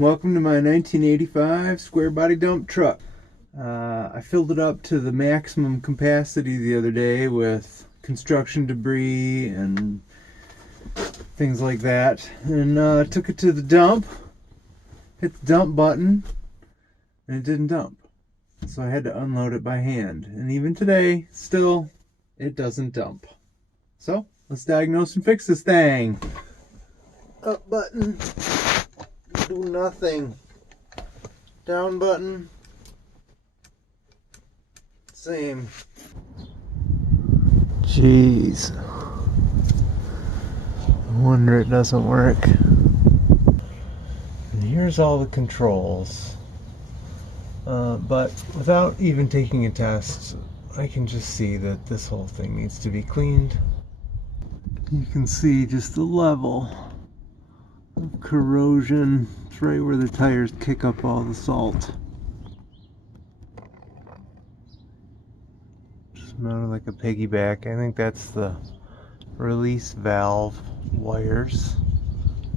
welcome to my 1985 square body dump truck. I filled it up to the maximum capacity the other day with construction debris and things like that, and took it to the dump, hit the dump button, and it didn't dump. So I had to unload it by hand, and even today, still, it doesn't dump. So let's diagnose and fix this thing. Up button, do nothing. Down button, same. Jeez, no wonder it doesn't work. And here's all the controls. But without even taking a test, I can just see that this whole thing needs to be cleaned. You can see just the level of corrosion. It's right where the tires kick up all the salt. Just mounted like a piggyback. I think that's the release valve wires.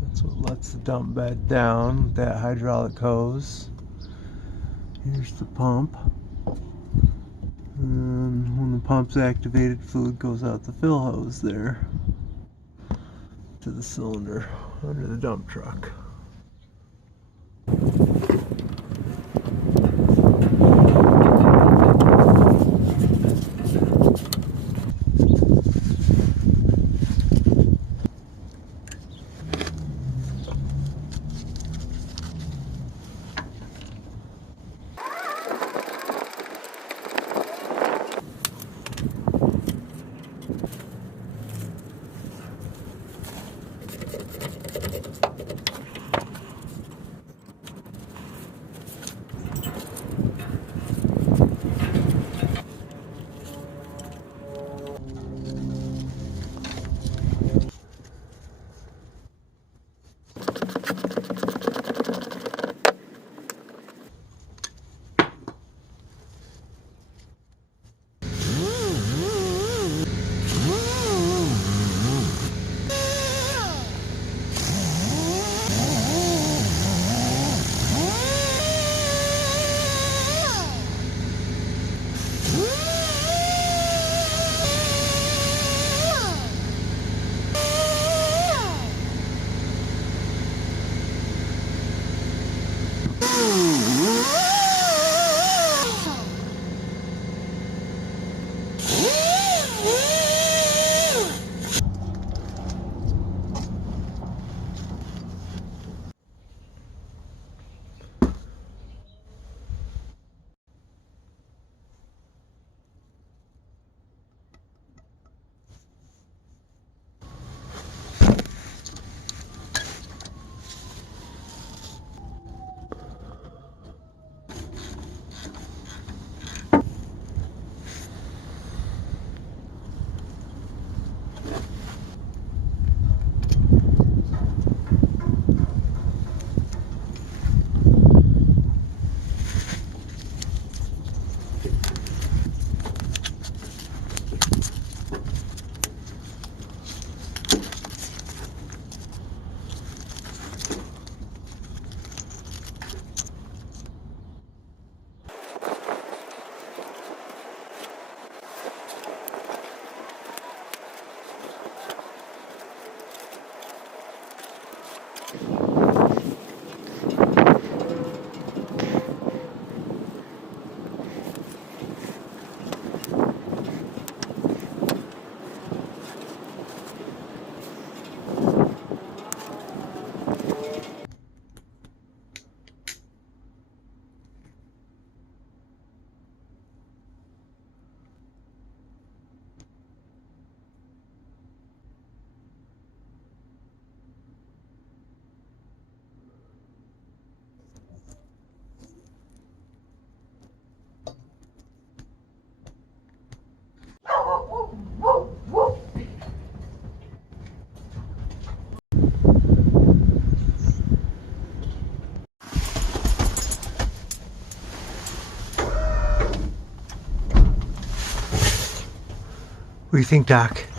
That's what lets the dump bed down, that hydraulic hose. Here's the pump. And when the pump's activated, fluid goes out the fill hose there to the cylinder under the dump truck. What do you think, Doc?